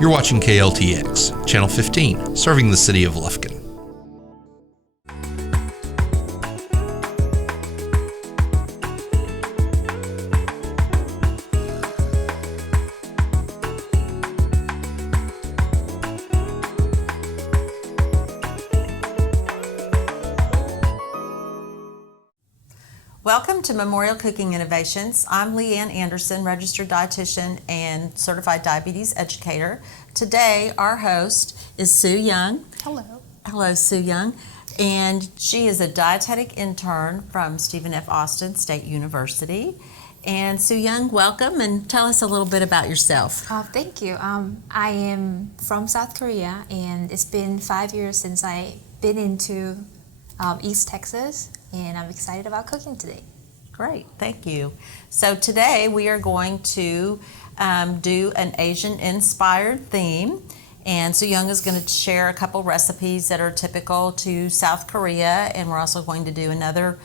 You're watching KLTX, Channel 15, serving the city of Lufkin. Welcome to Memorial Cooking Innovations. I'm Leanne Anderson, registered dietitian and certified diabetes educator. Today, our host is Sue Young. Hello. Hello, Sue Young. And she is a dietetic intern from Stephen F. Austin State University. And Sue Young, welcome, and tell us a little bit about yourself. Thank you. I am from South Korea, and it's been 5 years since I've been into East Texas, and I'm excited about cooking today. Great, thank you. So today we are going to do an Asian-inspired theme, and Sue Young is going to share a couple recipes that are typical to South Korea, and we're also going to do another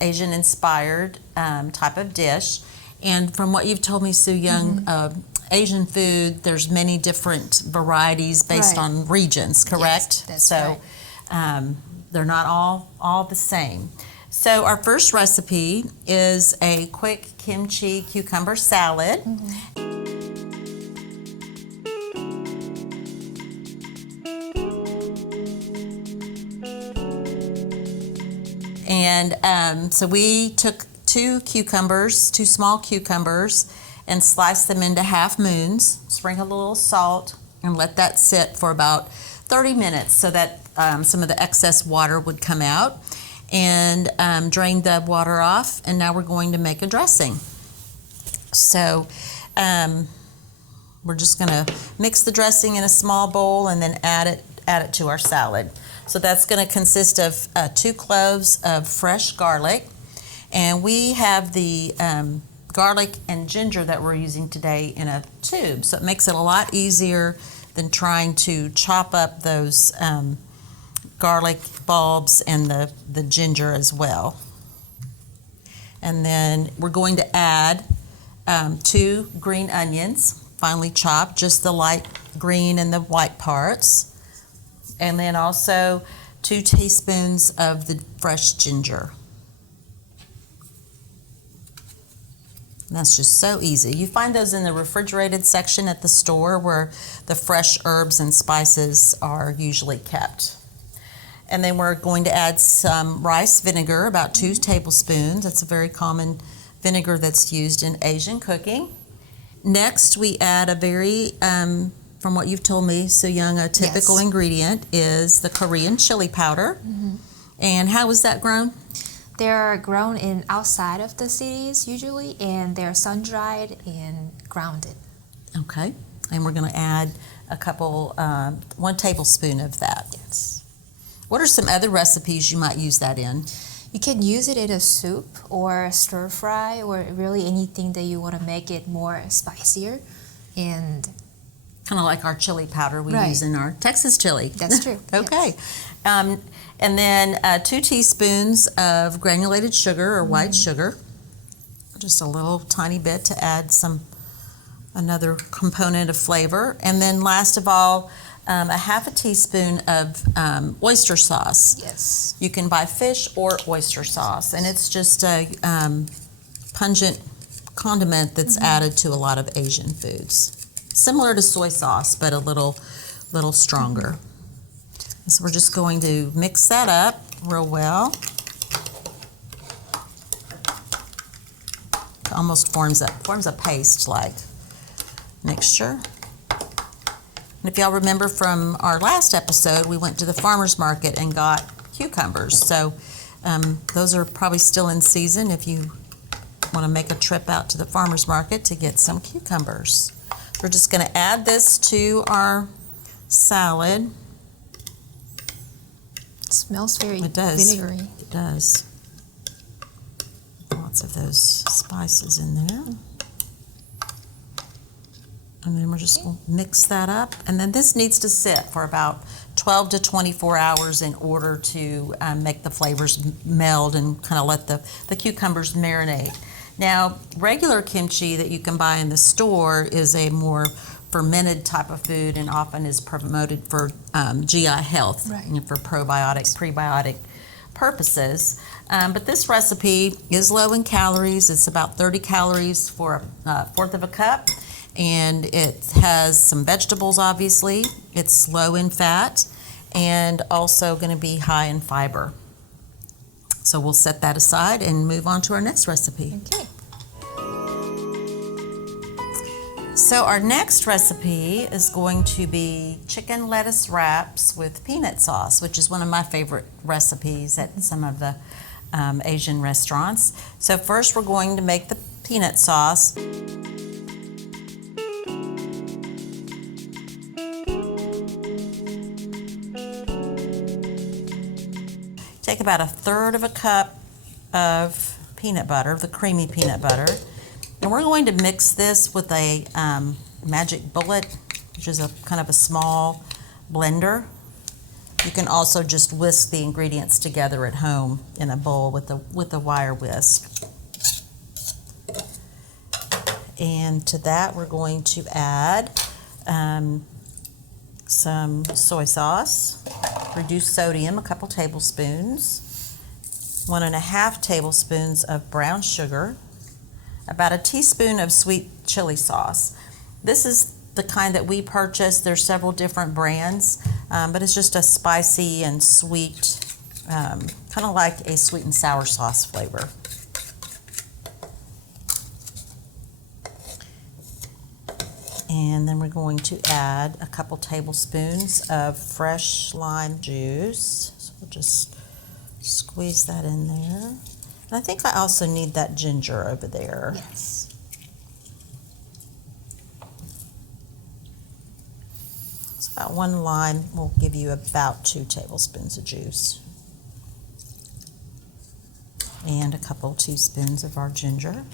Asian-inspired type of dish. And from what you've told me, Sue Young, Asian food, there's many different varieties based on regions, correct? Yes, that's right. They're not all the same. So our first recipe is a quick kimchi cucumber salad. And so we took two small cucumbers, and sliced them into half moons, sprinkle a little salt, and let that sit for about 30 minutes so that some of the excess water would come out, and drain the water off. And now we're going to make a dressing. So we're just going to mix the dressing in a small bowl and then add it to our salad. So that's going to consist of 2 cloves of fresh garlic, and we have the garlic and ginger that we're using today in a tube, so it makes it a lot easier than trying to chop up those garlic bulbs and the ginger as well. And then we're going to add 2 green onions, finely chopped, just the light green and the white parts. And then also 2 teaspoons of the fresh ginger. And that's just so easy. You find those in the refrigerated section at the store where the fresh herbs and spices are usually kept. And then we're going to add some rice vinegar, about 2 tablespoons. That's a very common vinegar that's used in Asian cooking. Next, we add a very, from what you've told me, Sue Young, a typical ingredient is the Korean chili powder. And how is that grown? They're grown in outside of the cities usually, and they're sun-dried and grounded. Okay, and we're going to add a couple, 1 tablespoon of that. Yes. What are some other recipes you might use that in? You can use it in a soup or stir fry, or really anything that you want to make it more spicier. And kind of like our chili powder we use in our Texas chili. That's true. Okay. Yes. And then 2 teaspoons of granulated sugar or white sugar, just a little tiny bit to add another component of flavor. And then last of all, a half a teaspoon of oyster sauce. Yes. You can buy fish or oyster sauce, and it's just a pungent condiment that's added to a lot of Asian foods. Similar to soy sauce, but a little stronger. So we're just going to mix that up real well. It almost forms a paste-like mixture. And if y'all remember from our last episode, we went to the farmer's market and got cucumbers. So those are probably still in season if you want to make a trip out to the farmer's market to get some cucumbers. We're just going to add this to our salad. It smells very does. vinegary. It does. Lots of those spices in there. And then we're just going to mix that up. And then this needs to sit for about 12 to 24 hours in order to make the flavors meld and kind of let the cucumbers marinate. Now, regular kimchi that you can buy in the store is a more fermented type of food and often is promoted for GI health, Right. for probiotic, prebiotic purposes. But this recipe is low in calories. It's about 30 calories for a fourth of a cup. And it has some vegetables, obviously. It's low in fat and also going to be high in fiber. So we'll set that aside and move on to our next recipe. Okay. So our next recipe is going to be chicken lettuce wraps with peanut sauce, which is one of my favorite recipes at some of the Asian restaurants. So first we're going to make the peanut sauce. Take about a third of a cup of peanut butter, the creamy peanut butter. And we're going to mix this with a magic bullet, which is a kind of a small blender. You can also just whisk the ingredients together at home in a bowl with a wire whisk. And to that, we're going to add some soy sauce, reduced sodium, a couple tablespoons, 1.5 tablespoons of brown sugar, about a teaspoon of sweet chili sauce. This is the kind that we purchase. There's several different brands, but it's just a spicy and sweet, kind of like a sweet and sour sauce flavor. And then we're going to add a couple tablespoons of fresh lime juice. So we'll just squeeze that in there. And I think I also need that ginger over there. Yes. So about 1 lime will give you about 2 tablespoons of juice. And a couple teaspoons of our ginger.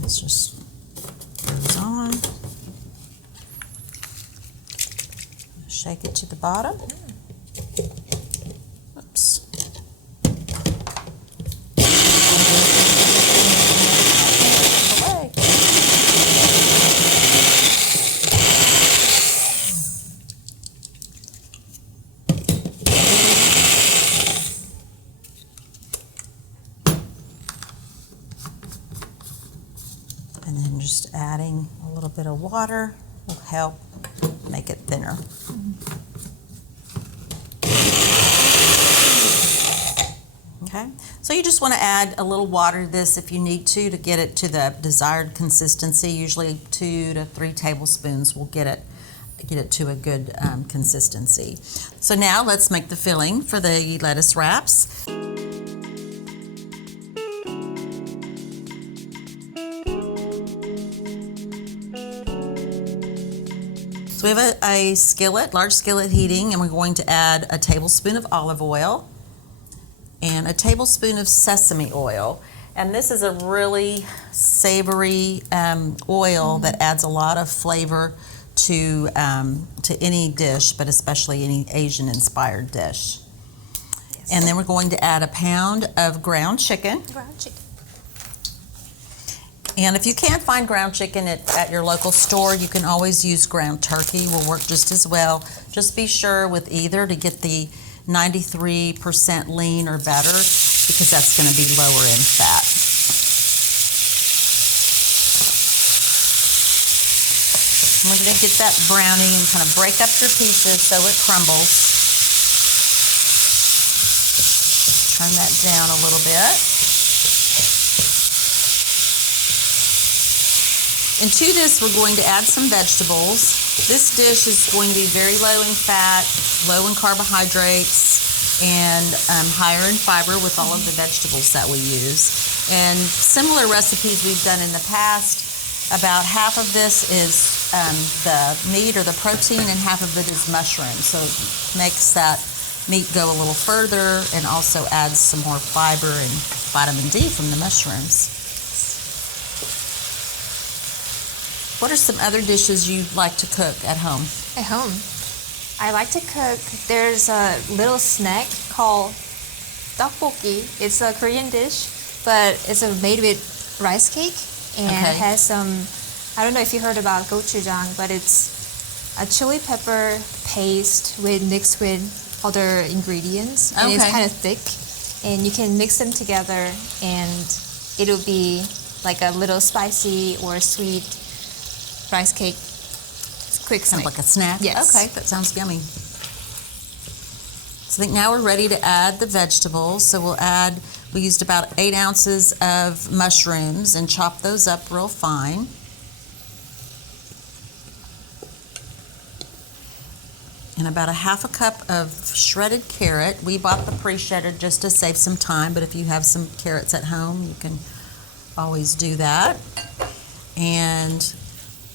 This just goes on. Shake it to the bottom. Oops. Away. And then just adding a little bit of water will help make it thinner. Okay, so you just want to add a little water to this if you need to get it to the desired consistency. Usually 2 to 3 tablespoons will get it to a good consistency. So now let's make the filling for the lettuce wraps. So we have a skillet, large skillet heating, and we're going to add a tablespoon of olive oil and a tablespoon of sesame oil. And this is a really savory oil that adds a lot of flavor to any dish, but especially any Asian-inspired dish. Yes. And then we're going to add a pound of ground chicken. Ground chicken. And if you can't find ground chicken at your local store, you can always use ground turkey. Will work just as well. Just be sure with either to get the 93% lean or better, because that's going to be lower in fat. And we're going to get that browning and kind of break up your pieces so it crumbles. Turn that down a little bit. And to this, we're going to add some vegetables. This dish is going to be very low in fat, low in carbohydrates, and higher in fiber with all of the vegetables that we use. And similar recipes we've done in the past, about half of this is the meat or the protein, and half of it is mushrooms. So it makes that meat go a little further and also adds some more fiber and vitamin D from the mushrooms. What are some other dishes you like to cook at home? At home, I like to cook. There's a little snack called tteokbokki. It's a Korean dish, but it's made with rice cake, and Okay. it has some, I don't know if you heard about gochujang, but it's a chili pepper paste mixed with other ingredients, and it's Okay. kind of thick, and you can mix them together, and it'll be like a little spicy or sweet rice cake. Quick Kind snack. of like a snack? Yes. Okay, that sounds yummy. So I think now we're ready to add the vegetables. So we used about 8 ounces of mushrooms and chopped those up real fine. And about a half a cup of shredded carrot. We bought the pre-shredded just to save some time, but if you have some carrots at home, you can always do that. And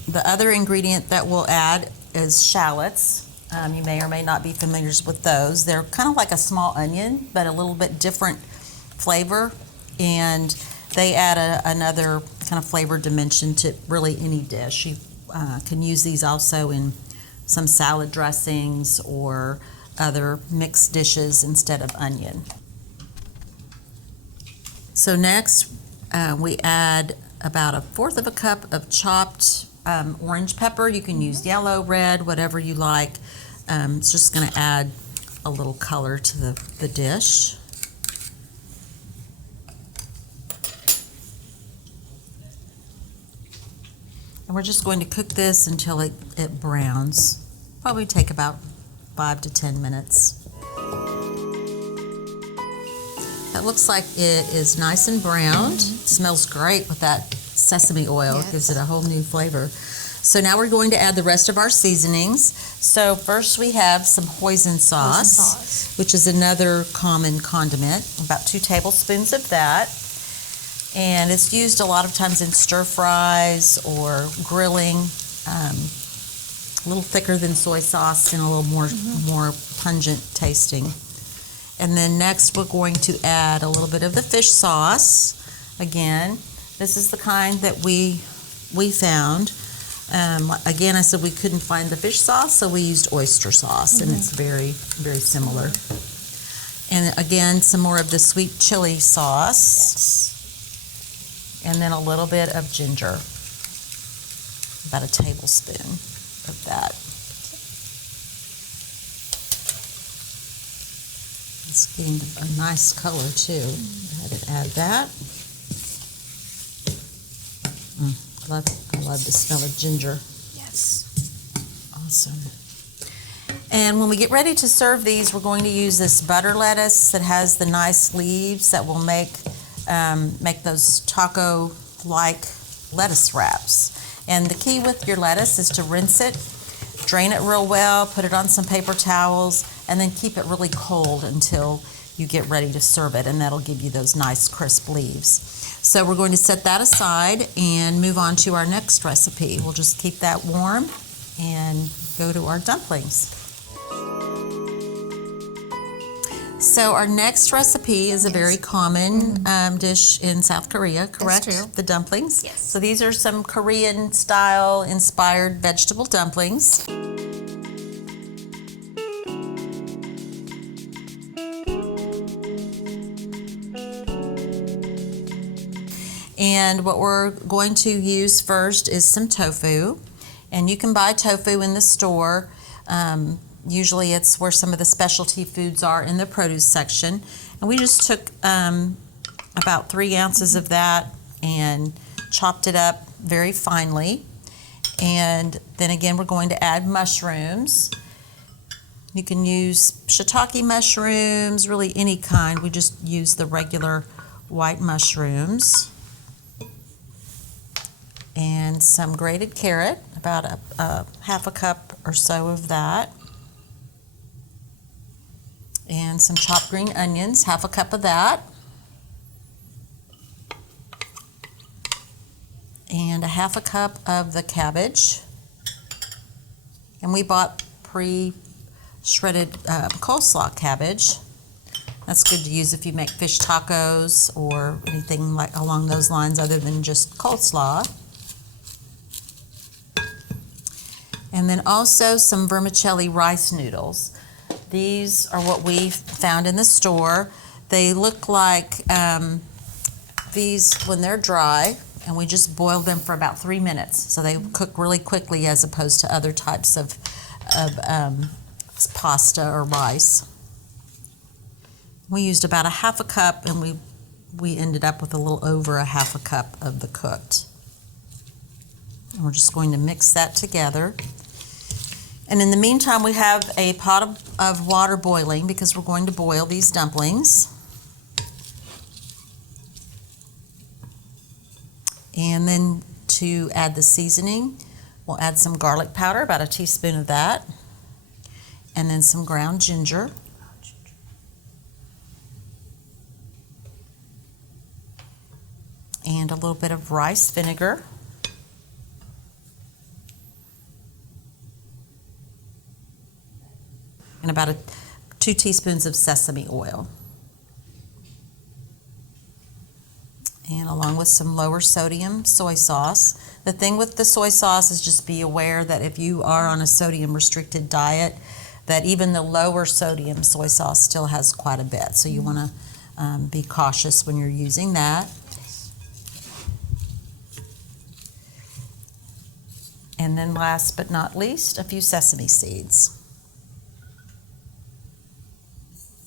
the other ingredient that we'll add is shallots. You may or may not be familiar with those. They're kind of like a small onion, but a little bit different flavor, and they add another kind of flavor dimension to really any dish. You can use these also in some salad dressings or other mixed dishes instead of onion. So next, we add about 1/4 of a cup of chopped orange pepper. You can use yellow, red, whatever you like. It's just going to add a little color to the dish. And we're just going to cook this until it browns. Probably take about 5 to 10 minutes. That looks like it is nice and browned. It smells great with that sesame oil. Yes. It gives it a whole new flavor. So now we're going to add the rest of our seasonings. So first we have some hoisin sauce, which is another common condiment, about 2 tablespoons of that. And it's used a lot of times in stir fries or grilling, a little thicker than soy sauce and a little more pungent tasting. And then next we're going to add a little bit of the fish sauce. Again, this is the kind that we found. Again, I said we couldn't find the fish sauce, so we used oyster sauce, and it's very, very similar. And again, some more of the sweet chili sauce. And then a little bit of ginger, about a tablespoon of that. It's getting a nice color too. Go ahead and add that. I love the smell of ginger. Yes. Awesome. And when we get ready to serve these, we're going to use this butter lettuce that has the nice leaves that will make those taco-like lettuce wraps. And the key with your lettuce is to rinse it, drain it real well, put it on some paper towels, and then keep it really cold until you get ready to serve it, and that'll give you those nice crisp leaves. So we're going to set that aside and move on to our next recipe. We'll just keep that warm and go to our dumplings. So our next recipe is a very common dish in South Korea, correct? That's true. The dumplings? Yes. So these are some Korean-style inspired vegetable dumplings. And what we're going to use first is some tofu. And you can buy tofu in the store. Usually it's where some of the specialty foods are in the produce section. And we just took about 3 ounces of that and chopped it up very finely. And then again, we're going to add mushrooms. You can use shiitake mushrooms, really any kind. We just use the regular white mushrooms. And some grated carrot, about a half a cup or so of that. And some chopped green onions, half a cup of that. And a half a cup of the cabbage. And we bought pre-shredded coleslaw cabbage. That's good to use if you make fish tacos or anything like along those lines other than just coleslaw. And then also some vermicelli rice noodles. These are what we found in the store. They look like these when they're dry, and we just boil them for about 3 minutes. So they cook really quickly as opposed to other types of pasta or rice. We used about a half a cup, and we ended up with a little over a half a cup of the cooked. And we're just going to mix that together. And in the meantime, we have a pot of water boiling because we're going to boil these dumplings. And then to add the seasoning, we'll add some garlic powder, about a teaspoon of that, and then some ground ginger. And a little bit of rice vinegar. And about 2 teaspoons of sesame oil. And along with some lower sodium soy sauce. The thing with the soy sauce is just be aware that if you are on a sodium restricted diet, that even the lower sodium soy sauce still has quite a bit. So you want to be cautious when you're using that. And then last but not least, a few sesame seeds.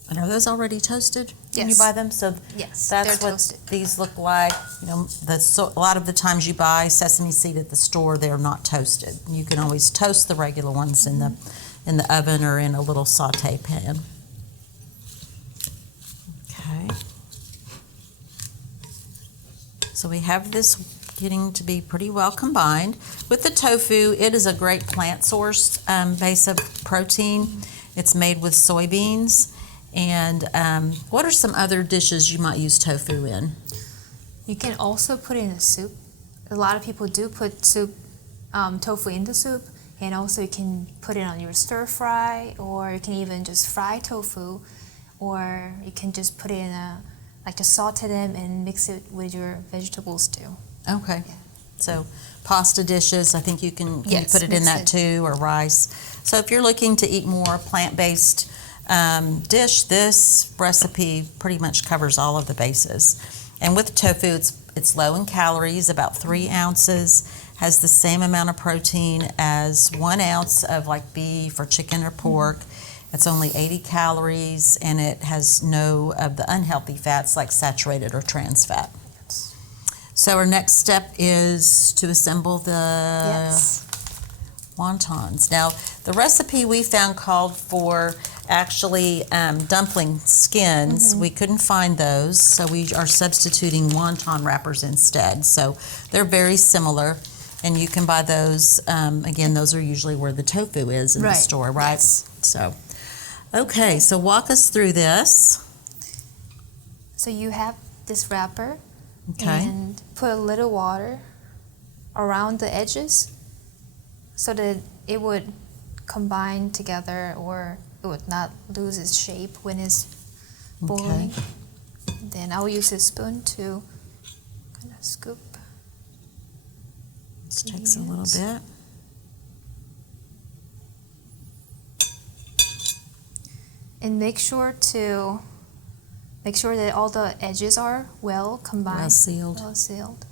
And are those already toasted when you Yes. buy them? So Yes, that's they're what toasted. these look like. You know, a lot of the times you buy sesame seed at the store, they're not toasted. You can always toast the regular ones in the oven or in a little saute pan. Okay. So we have this getting to be pretty well combined. With the tofu, it is a great plant source base of protein. It's made with soybeans. And what are some other dishes you might use tofu in? You can also put it in a soup. A lot of people do put tofu in the soup, and also you can put it on your stir fry, or you can even just fry tofu, or you can just put it in just saute them and mix it with your vegetables too. Okay. So pasta dishes, I think you can Yes, put it in mix that it. too, or rice. So if you're looking to eat more plant-based dish, this recipe pretty much covers all of the bases. And with tofu, it's low in calories, about 3 ounces, has the same amount of protein as 1 ounce of like beef or chicken or pork. It's only 80 calories, and it has no of the unhealthy fats like saturated or trans fat. So our next step is to assemble the wontons. Now, the recipe we found called for actually dumpling skins. We couldn't find those, so we are substituting wonton wrappers instead. So they're very similar, and you can buy those. Again, those are usually where the tofu is in the store, right? Yes. So, okay, so walk us through this. So you have this wrapper, Okay. and put a little water around the edges so that it would combine together, or it would not lose its shape when it's boiling. Then I'll use a spoon to kind of scoop. This takes a little bit. And make sure that all the edges are well combined. Well sealed. Well sealed.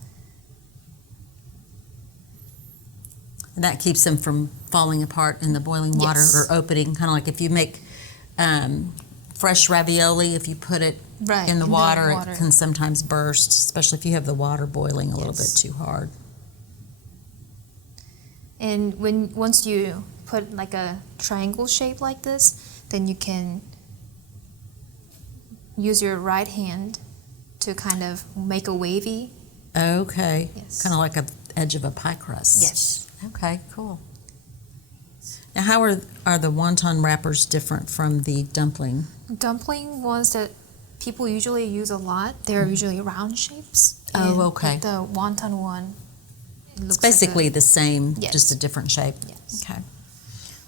And that keeps them from falling apart in the boiling water Yes. or opening, kind of like if you make fresh ravioli, if you put it in the water, it can sometimes burst, especially if you have the water boiling a little bit too hard. And once you put like a triangle shape like this, then you can use your right hand to kind of make a wavy. Okay. Yes. Kind of like an edge of a pie crust. Yes. Okay, cool. Now, how are the wonton wrappers different from the dumpling? Dumpling ones that people usually use a lot, they're usually round shapes. Oh, And okay. The wonton one looks It's basically the same, Yes. just a different shape. Yes. Okay.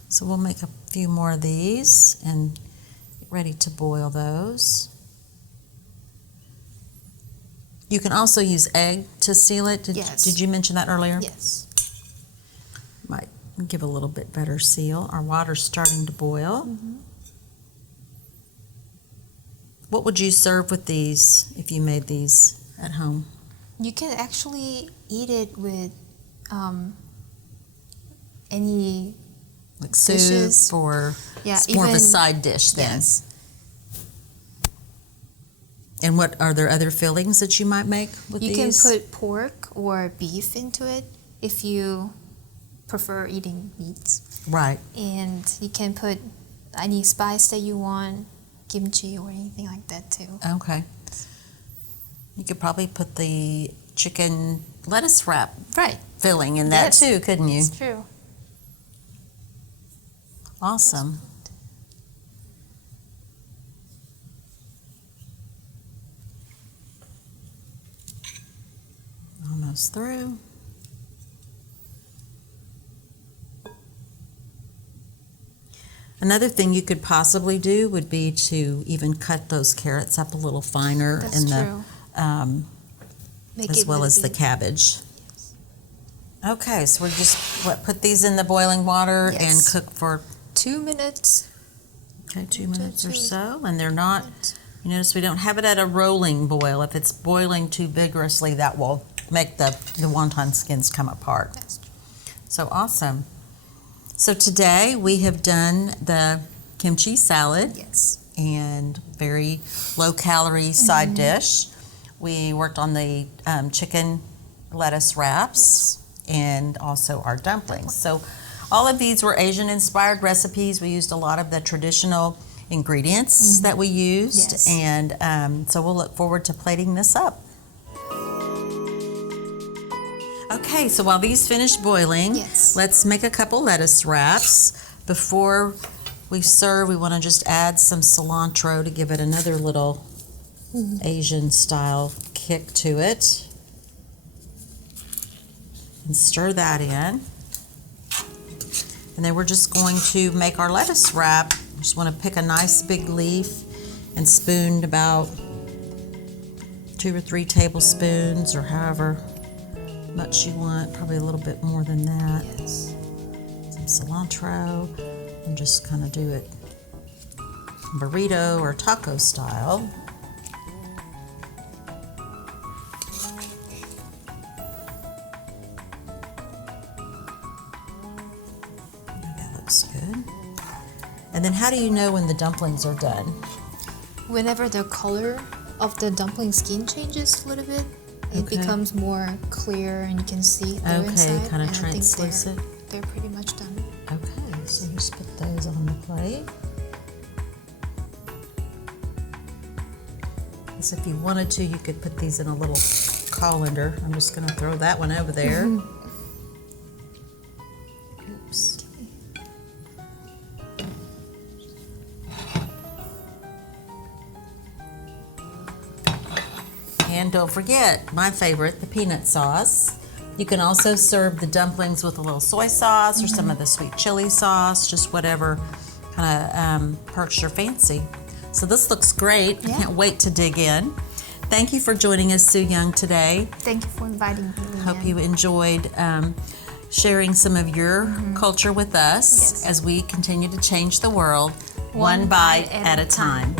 So we'll make a few more of these and get ready to boil those. You can also use egg to seal it. Yes. Did you mention that earlier? Yes. Might give a little bit better seal. Our water's starting to boil. What would you serve with these if you made these? at home? You can actually eat it with any Like dishes. soup or Yeah, it's more of a even- side dish then? Yes. And what are there other fillings that you might make with You these? can put pork or beef into it if you prefer eating meats. Right. And you can put any spice that you want, kimchi or anything like that too. Okay. You could probably put the chicken lettuce wrap Right. filling in that Yes. too, couldn't you? It's true. Awesome. Almost through. Another thing you could possibly do would be to even cut those carrots up a little finer That's in true. the Make as it well really as the big. cabbage. Okay, so we're just put these in the boiling water and Yes. cook for 2 minutes. 2 minutes or two. so, and they're not. You notice we don't have it at a rolling boil. If it's boiling too vigorously, that will make the wonton skins come apart. That's true. So awesome. So today we have done the kimchi salad Yes. and very low calorie side dish. We worked on the chicken lettuce wraps and also our dumplings. So all of these were Asian inspired recipes. We used a lot of the traditional ingredients that we used, Yes. and so we'll look forward to plating this up. Okay, so while these finish boiling, Yes. let's make a couple lettuce wraps. Before we serve, we want to just add some cilantro to give it another little Asian style kick to it. And stir that in. And then we're just going to make our lettuce wrap. Just want to pick a nice big leaf and spoon about 2 or 3 tablespoons or however much you want, probably a little bit more than that. Yes. Some cilantro, and just kind of do it burrito or taco style. That looks good. And then how do you know when the dumplings are done? Whenever the color of the dumpling skin changes a little bit, it Okay. becomes more clear and you can see through Okay, inside. kind of and I think translucent. They're pretty much done. Okay, so just put those on the plate. So if you wanted to, you could put these in a little colander. I'm just going to throw that one over there. Oops. And don't forget, my favorite, the peanut sauce. You can also serve the dumplings with a little soy sauce or some of the sweet chili sauce, just whatever kind of perks your fancy. So this looks great. I Yeah. can't wait to dig in. Thank you for joining us, Sue Young, today. Thank you for inviting me. Hope Leanne. you enjoyed sharing some of your culture with us Yes. as we continue to change the world One one bite bite at a time.